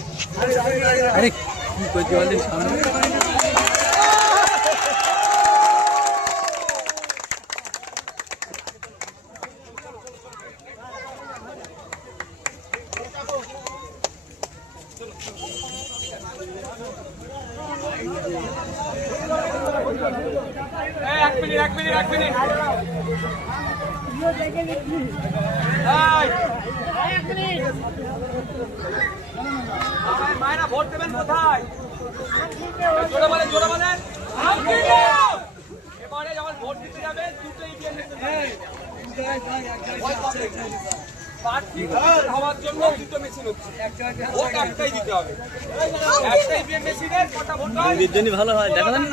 अरे कोई जल्दी सामने एक मिनट मायना ভোট দেবেন কোথায়? জোরে বলেন এবারে যখন ভোট দিতে যাবেন দুটো ইভিএম প্রার্থী হওয়ার জন্য দুটো মেশিন হচ্ছে, ভোট একটাই দিতে হবে। একটা ইভিএম মেশিনের কটা ভোট হয়? ভালো হয় দেখা